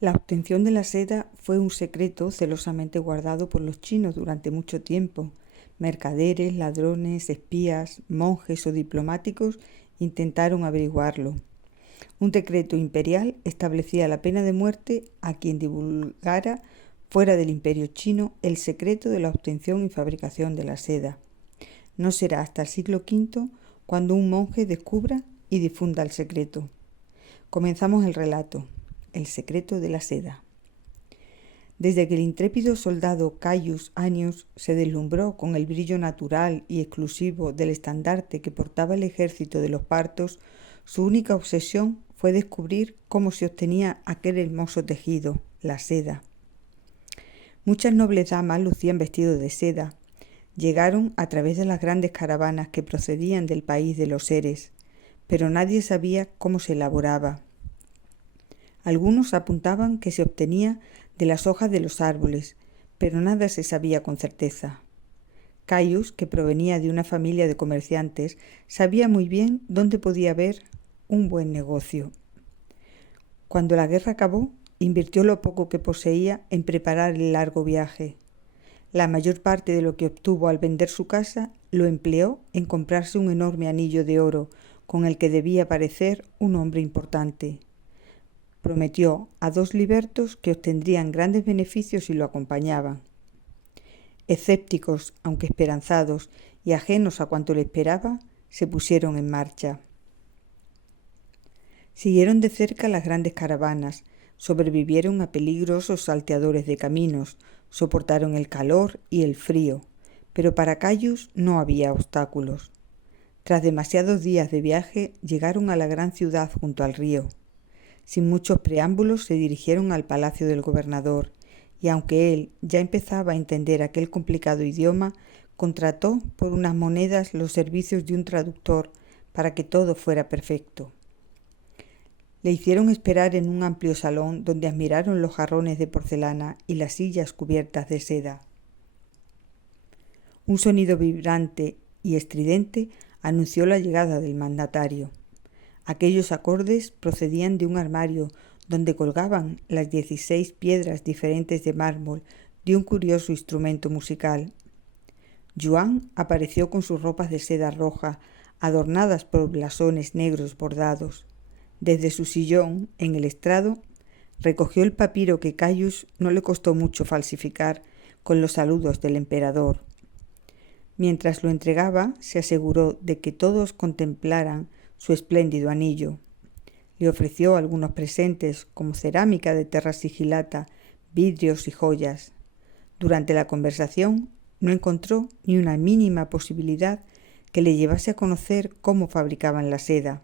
La obtención de la seda fue un secreto celosamente guardado por los chinos durante mucho tiempo. Mercaderes, ladrones, espías, monjes o diplomáticos intentaron averiguarlo. Un decreto imperial establecía la pena de muerte a quien divulgara fuera del imperio chino el secreto de la obtención y fabricación de la seda. No será hasta el siglo V cuando un monje descubra y difunda el secreto. Comenzamos el relato, el secreto de la seda. Desde que el intrépido soldado Caius Annius se deslumbró con el brillo natural y exclusivo del estandarte que portaba el ejército de los partos, su única obsesión fue descubrir cómo se obtenía aquel hermoso tejido, la seda. Muchas nobles damas lucían vestidos de seda. Llegaron a través de las grandes caravanas que procedían del país de los seres, pero nadie sabía cómo se elaboraba. Algunos apuntaban que se obtenía de las hojas de los árboles, pero nada se sabía con certeza. Caius, que provenía de una familia de comerciantes, sabía muy bien dónde podía haber un buen negocio. Cuando la guerra acabó, invirtió lo poco que poseía en preparar el largo viaje. La mayor parte de lo que obtuvo al vender su casa lo empleó en comprarse un enorme anillo de oro, con el que debía parecer un hombre importante. Prometió a 2 libertos que obtendrían grandes beneficios si lo acompañaban. Escépticos, aunque esperanzados, y ajenos a cuanto le esperaba, se pusieron en marcha. Siguieron de cerca las grandes caravanas, sobrevivieron a peligrosos salteadores de caminos, soportaron el calor y el frío, pero para Caius no había obstáculos. Tras demasiados días de viaje, llegaron a la gran ciudad junto al río. Sin muchos preámbulos se dirigieron al palacio del gobernador, y aunque él ya empezaba a entender aquel complicado idioma, contrató por unas monedas los servicios de un traductor para que todo fuera perfecto. Le hicieron esperar en un amplio salón donde admiraron los jarrones de porcelana y las sillas cubiertas de seda. Un sonido vibrante y estridente anunció la llegada del mandatario. Aquellos acordes procedían de un armario donde colgaban las 16 piedras diferentes de mármol de un curioso instrumento musical. Yuan apareció con sus ropas de seda roja, adornadas por blasones negros bordados. Desde su sillón, en el estrado, recogió el papiro que Caius no le costó mucho falsificar con los saludos del emperador. Mientras lo entregaba, se aseguró de que todos contemplaran su espléndido anillo. Le ofreció algunos presentes como cerámica de terra sigilata, vidrios y joyas. Durante la conversación no encontró ni una mínima posibilidad que le llevase a conocer cómo fabricaban la seda.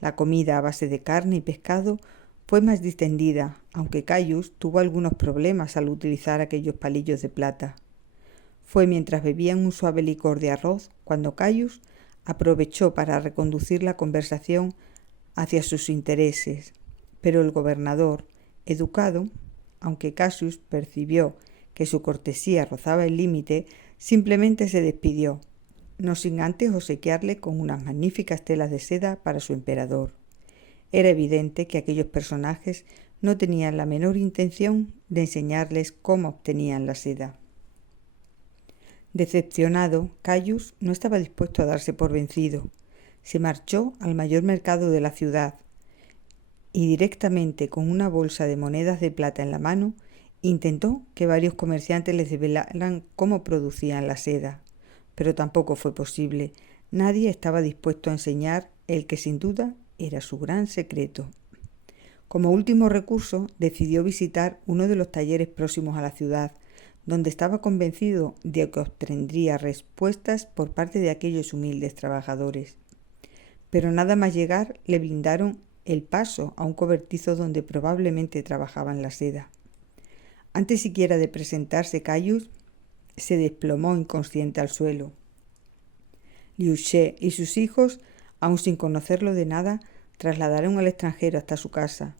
La comida a base de carne y pescado fue más distendida, aunque Caius tuvo algunos problemas al utilizar aquellos palillos de plata. Fue mientras bebían un suave licor de arroz cuando Caius aprovechó para reconducir la conversación hacia sus intereses, pero el gobernador, educado, aunque Cassius percibió que su cortesía rozaba el límite, simplemente se despidió, no sin antes obsequiarle con unas magníficas telas de seda para su emperador. Era evidente que aquellos personajes no tenían la menor intención de enseñarles cómo obtenían la seda. Decepcionado, Caius no estaba dispuesto a darse por vencido. Se marchó al mayor mercado de la ciudad y directamente con una bolsa de monedas de plata en la mano, intentó que varios comerciantes les develaran cómo producían la seda. Pero tampoco fue posible. Nadie estaba dispuesto a enseñar el que sin duda era su gran secreto. Como último recurso, decidió visitar uno de los talleres próximos a la ciudad, donde estaba convencido de que obtendría respuestas por parte de aquellos humildes trabajadores. Pero nada más llegar le brindaron el paso a un cobertizo donde probablemente trabajaban la seda. Antes siquiera de presentarse Caius, se desplomó inconsciente al suelo. Liu She y sus hijos, aun sin conocerlo de nada, trasladaron al extranjero hasta su casa.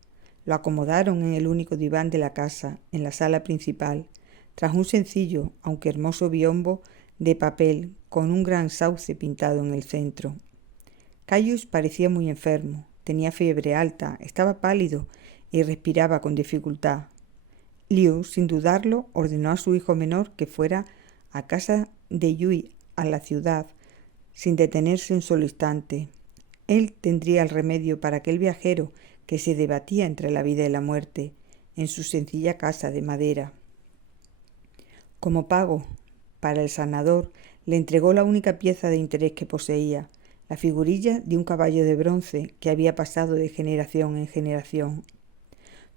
Lo acomodaron en el único diván de la casa, en la sala principal, tras un sencillo, aunque hermoso biombo de papel con un gran sauce pintado en el centro. Caius parecía muy enfermo, tenía fiebre alta, estaba pálido y respiraba con dificultad. Liu, sin dudarlo, ordenó a su hijo menor que fuera a casa de Yui, a la ciudad, sin detenerse un solo instante. Él tendría el remedio para aquel viajero que se debatía entre la vida y la muerte, en su sencilla casa de madera. Como pago para el sanador, le entregó la única pieza de interés que poseía, la figurilla de un caballo de bronce que había pasado de generación en generación.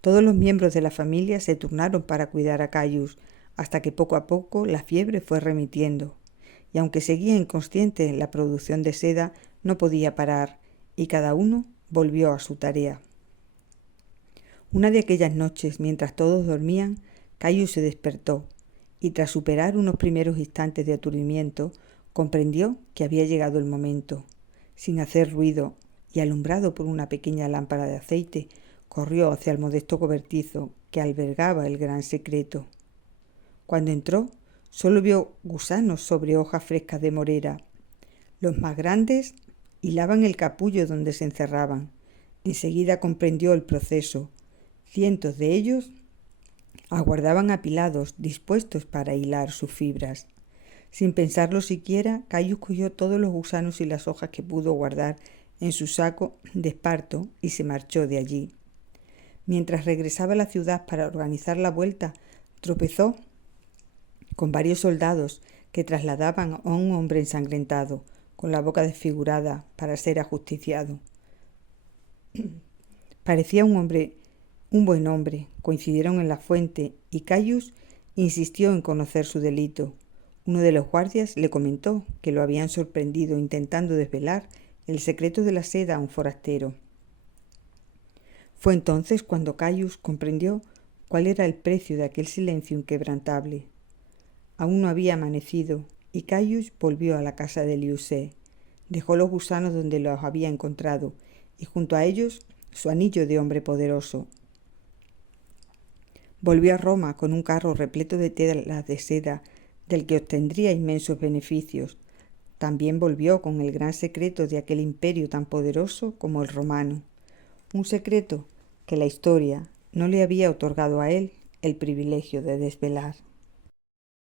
Todos los miembros de la familia se turnaron para cuidar a Caius, hasta que poco a poco la fiebre fue remitiendo, y aunque seguía inconsciente la producción de seda, no podía parar, y cada uno volvió a su tarea. Una de aquellas noches, mientras todos dormían, Caius se despertó, y tras superar unos primeros instantes de aturdimiento, comprendió que había llegado el momento. Sin hacer ruido y alumbrado por una pequeña lámpara de aceite, corrió hacia el modesto cobertizo que albergaba el gran secreto. Cuando entró, solo vio gusanos sobre hojas frescas de morera. Los más grandes hilaban el capullo donde se encerraban. Enseguida comprendió el proceso. Cientos de ellos aguardaban apilados, dispuestos para hilar sus fibras. Sin pensarlo siquiera, Caius cogió todos los gusanos y las hojas que pudo guardar en su saco de esparto y se marchó de allí. Mientras regresaba a la ciudad para organizar la vuelta, tropezó con varios soldados que trasladaban a un hombre ensangrentado, con la boca desfigurada, para ser ajusticiado. Parecía un buen hombre, coincidieron en la fuente, y Caius insistió en conocer su delito. Uno de los guardias le comentó que lo habían sorprendido intentando desvelar el secreto de la seda a un forastero. Fue entonces cuando Caius comprendió cuál era el precio de aquel silencio inquebrantable. Aún no había amanecido, y Caius volvió a la casa de Liu Se. Dejó los gusanos donde los había encontrado, y junto a ellos su anillo de hombre poderoso. Volvió a Roma con un carro repleto de telas de seda, del que obtendría inmensos beneficios. También volvió con el gran secreto de aquel imperio tan poderoso como el romano. Un secreto que la historia no le había otorgado a él el privilegio de desvelar.